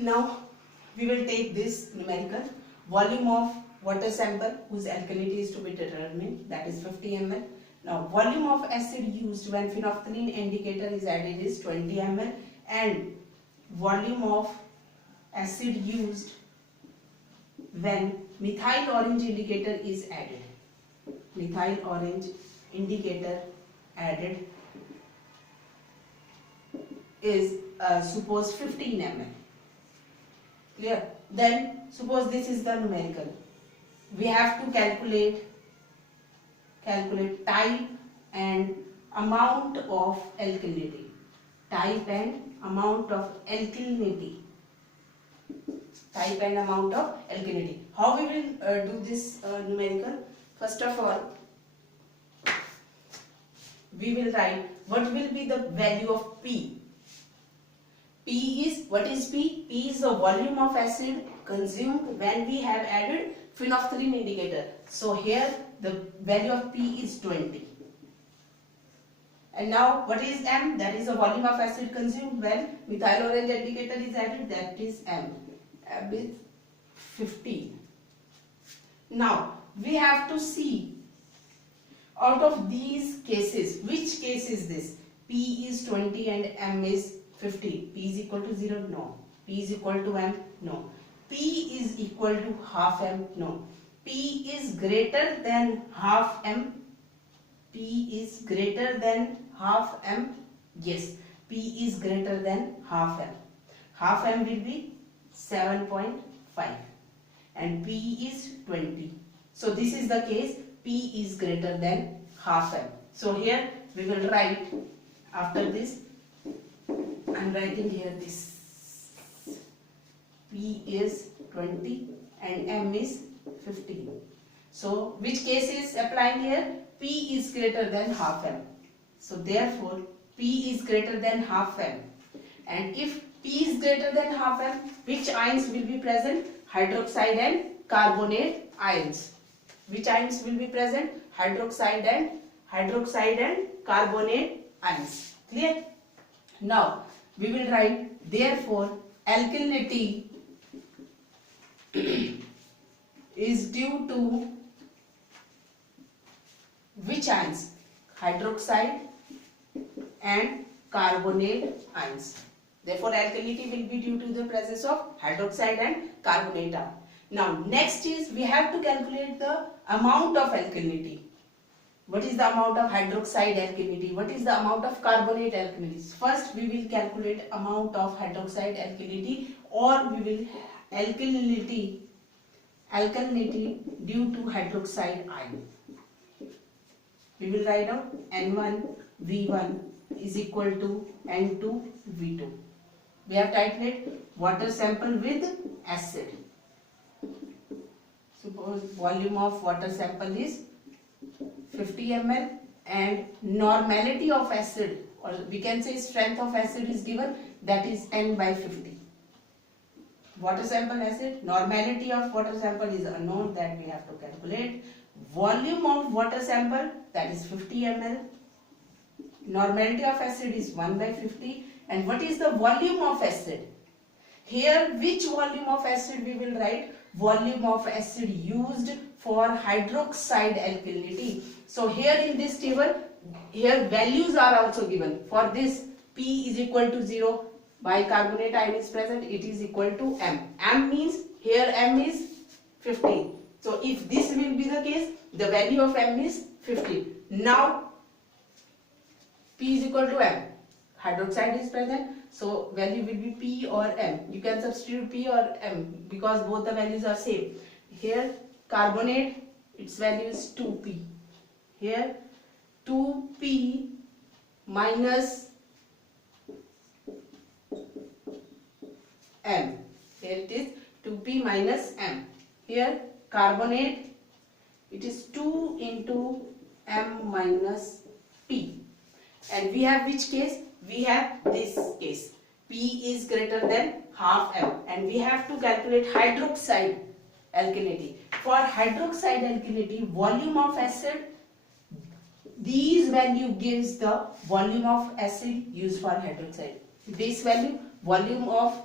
Now we will take this numerical volume of water sample whose alkalinity is to be determined, that is 50 ml. Now volume of acid used when phenolphthalein indicator is added is 20 ml, and volume of acid used when methyl orange indicator is added. Methyl orange indicator added is suppose 15 ml. Clear? Then suppose this is the numerical. We have to calculate type and amount of alkalinity. Type and amount of alkalinity. Type and amount of alkalinity. How we will do this numerical? First of all, we will write what will be the value of P. P is, what is P? P is the volume of acid consumed when we have added phenolphthalein indicator. So here the value of P is 20. And now what is M? That is the volume of acid consumed when methyl orange indicator is added, that is M. M is 15. Now we have to see out of these cases, which case is this? P is 20 and M is 50. P is equal to 0? No. P is equal to M? No. P is equal to half M? No. P is greater than half M? P is greater than half M? Yes. P is greater than half M. Half M will be 7.5 and P is 20. So this is the case, P is greater than half M. So here we will write, after this I am writing here this, P is 20 and M is 15. So which case is applying here? P is greater than half M. So therefore P is greater than half M. And if P is greater than half M, which ions will be present? Hydroxide and carbonate ions. Which ions will be present? Hydroxide and carbonate ions. Clear? Now we will write, therefore alkalinity is due to which ions? Hydroxide and carbonate ions. Therefore alkalinity will be due to the presence of hydroxide and carbonate ion. Now next is, we have to calculate the amount of alkalinity. What is the amount of hydroxide alkalinity? What is the amount of carbonate alkalinity? First we will calculate amount of hydroxide alkalinity, or we will alkalinity due to hydroxide ion. We will write out N1 V1 is equal to N2 V2. We have titrated water sample with acid. Suppose volume of water sample is 50 ml and normality of acid, or we can say strength of acid is given, that is N by 50. Water sample acid, normality of water sample is unknown, that we have to calculate. Volume of water sample, that is 50 ml. Normality of acid is 1 by 50. And what is the volume of acid? Here which volume of acid we will write? Volume of acid used for hydroxide alkalinity. So here in this table, here values are also given. For this P is equal to 0, bicarbonate ion is present, it is equal to M. M means here M is 15. So if this will be the case, the value of M is 15. Now P is equal to M. Hydroxide is present, so value will be P or M. You can substitute P or M because both the values are same. Here carbonate, its value is 2P. Here 2P minus M. Here it is 2P minus M. Here carbonate, it is 2 into M minus P. And we have which case? We have this case. P is greater than half M. And we have to calculate hydroxide alkalinity. For hydroxide alkalinity, volume of acid, these value gives the volume of acid used for hydroxide. This value, volume of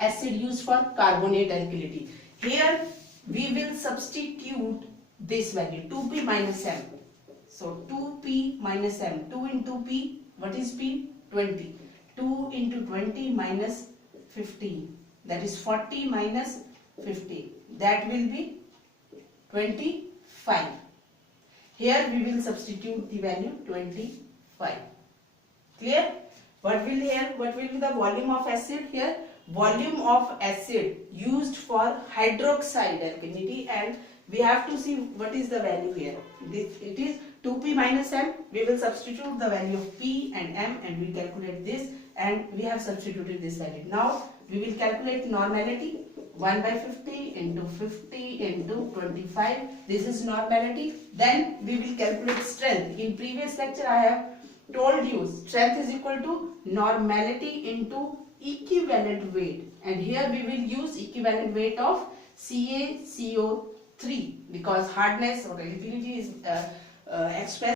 acid used for carbonate alkalinity. Here we will substitute this value 2p minus m. So 2p minus m, 2 into p, what is p? 20. 2 into 20 minus 15, that is 40 minus 50, that will be 25. Here we will substitute the value 25. Clear? What will be the volume of acid here? Volume of acid used for hydroxide alkalinity, and we have to see what is the value here. It is 2p minus m. We will substitute the value of p and m and we calculate this, and we have substituted this value. Now we will calculate normality. 1 by 50 into 50 into 25. This is normality. Then we will calculate strength. In previous lecture I have told you strength is equal to normality into equivalent weight, and here we will use equivalent weight of CaCO3 because hardness or alkalinity is expressed